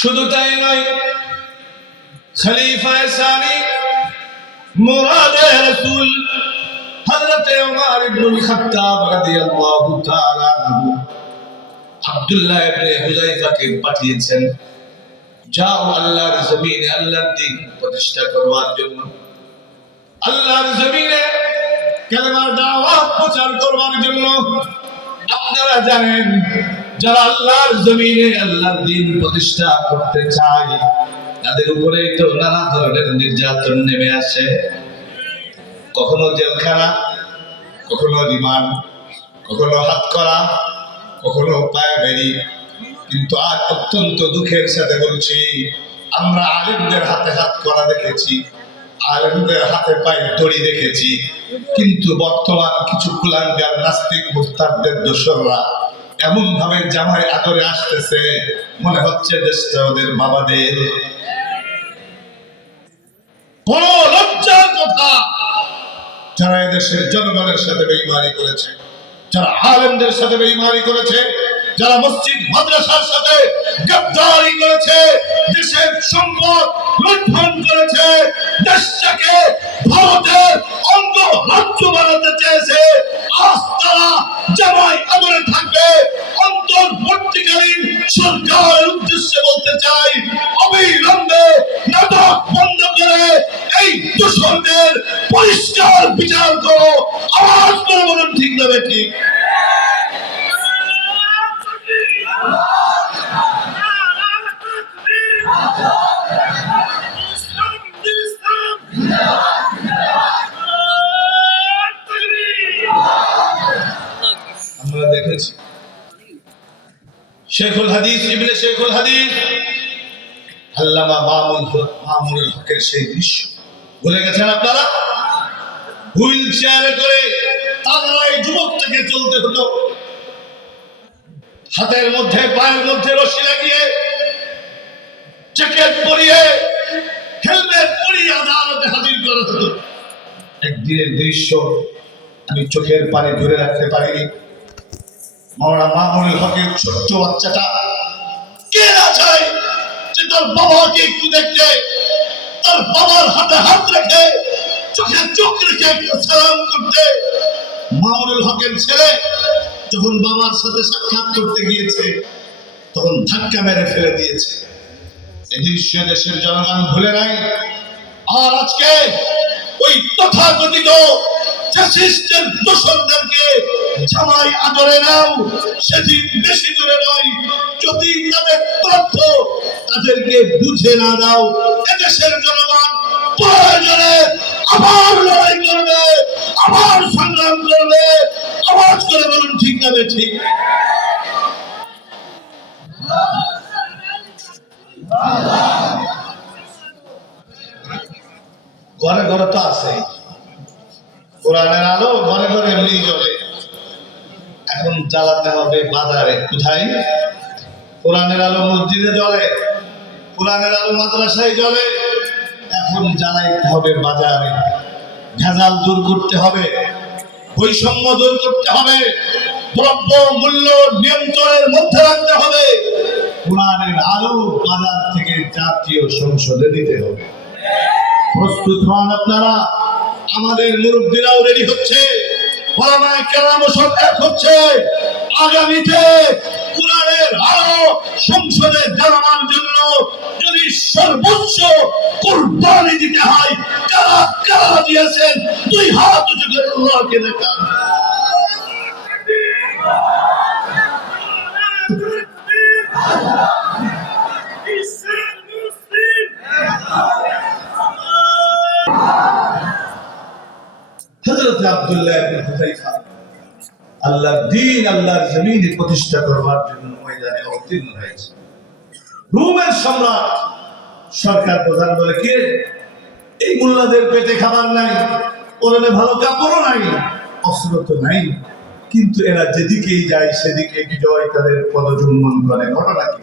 শুধু তাই নয় খলিফা সানি, মুরাদে রাসূল, হযরত ওমর ইবনুল খাত্তাব রাদিয়াল্লাহু তাআলা আনহু, আব্দুল্লাহ ইবনে হুযায়ফাকে পাঠিয়েছেন, যাও আল্লাহর জমিনে আল্লাহর দ্বীন প্রতিষ্ঠা করবার জন্য। আল্লাহর জমিনে কালেমার দাওয়াত প্রচার করবার জন্য। আপনারা জানেন, যারা আল্লাহর জমিনে আল্লাহর দিন প্রতিষ্ঠা করতে চায়, তাদের উপরে তো নানা ধরনের নির্যাতন নেমে আসে। কখনো জেলখানা, কখনো রিমান্ড, কখনো হাত করা, কখনো পায়ে বেরি কিন্তু আজ অত্যন্ত দুঃখের সাথে বলছি, আমরা আলিমদের হাতে হাত করা দেখেছি। আলেমদের হাতে পায়ে দড়ি দেখেছি। কিন্তু বর্তমান কিছু কুলাঙ্গার নাস্তিক মুস্তাকদের দোসররা এমন ভাবে জামাই আদরে আসতেছে, মনে হচ্ছে দেশটা ওদের বাবাদের। বড় লজ্জার কথা! যারা এদেশের জনগণের সাথে বেইমানি করেছে, যারা আলেমদের সাথে বেইমানি করেছে যারা মসজিদ, মাদ্রাসার সাথে গদ্দারি করেছে, দেশের সম্পদ লুণ্ঠন করেছে, দেশটাকে ভারতের অঙ্গ রাজ্য বানাতে চেয়েছে, আজ তারা জামাই আদরে থাকবে। অন্তর্বর্তীকালীন সরকারের উদ্দেশ্যে বলতে চাই, অবিলম্বে নাটক বন্ধ করে এই দূষণদের পরিষ্কার বিচার করো। আওয়াজ করে বলুন, ঠিক না ঠিক শেখুল হাদিস, ইবনে শেখুল হাদিস। আল্লামা মামুন মামুনুল হকের সেই দৃশ্য। ভুলে গেছেন আপনারা? হুইল চেয়ারে করে তাগড়াই থেকে চলতে হতো হাতের মধ্যে, পায়ের মধ্যে রশি লাগিয়ে, জ্যাকেট পরিয়ে, হেলমেট পরিয়ে আদালতে হাজির করা হতো একদিনের দৃশ্য আমি চোখের পানি ধরে রাখতে পারিনি। মাওলানা মামুনুল হকের ছোট্ট বাচ্চাটা। কে না চায় যে তার বাবাকে একটু দেখতে তার বাবার হাতে হাত রেখে, চোখে চোখ রেখে একটু সালাম করতে। মামুনুল হকের ছেলে যখন বাবার সাথে সাক্ষাৎ করতে গিয়েছে, তখন ধাক্কা মেরে ফেলে দিয়েছে। এই দৃশ্য দেশের জনগণ ভুলে নাই, আর আজকে ওই তথাকথিত ফ্যাসিস্টের দোষরদেরকে জামাই আদরে নাও। সেদিন বেশি দূরে নয়, যদি তাদের তথ্য তাদেরকে বুঝে না দাও, এদেশের জনগণ প্রয়োজনে আবার লড়াই করবে, আবার সংগ্রাম করবে। আওয়াজ করে বলুন, ঠিক না ঠিক? ঘরে ঘরে তো আছে। কোরআনের আলো ঘরে ঘরে এমনি জ্বলে। এখন জ্বালাতে হবে বাজারে। কোথায়? কোরআনের আলো মসজিদে জ্বলে। কোরআনের আলো মাদ্রাসায় জ্বলে। এখন জ্বালাইতে হবে বাজারে। ভেজাল দূর করতে হবে। বৈষম্য দূর করতে হবে। দ্রব্য মূল্য নিয়ন্ত্রণের মধ্যে রাখতে হবে। কোরআনের আলো বাজার থেকে জাতীয় সংসদে দিতে হবে। প্রস্তুত হন আপনারা। আমাদের মুরব্বীরাও রেডি হচ্ছে। ওলামায়ে কেরামও সব এক হচ্ছে। আগামীতে কোরআনের আরও সংসদে জানানোর জন্য যদি সর্বোচ্চ কোরবানি দিতে হয়, কারা কারা দিয়েছেন? দুই হাত উঁচু করে আল্লাহকে দেখান। আল্লাহর জমিনে প্রতিষ্ঠা করবার জন্য ময়দানে অবতীর্ণ হয়েছে। রোমের সম্রাট সরকার প্রধান বলে, কে? এই মোল্লাদের পেটে খাবার নাই, ওরনে ভালো কাপড়ও নাই, অস্ত্র তো নাই। কিন্তু এরা যেদিকেই যায়, সেদিকে বিজয় তাদের পদচুম্বন করে। ঘটনা কি?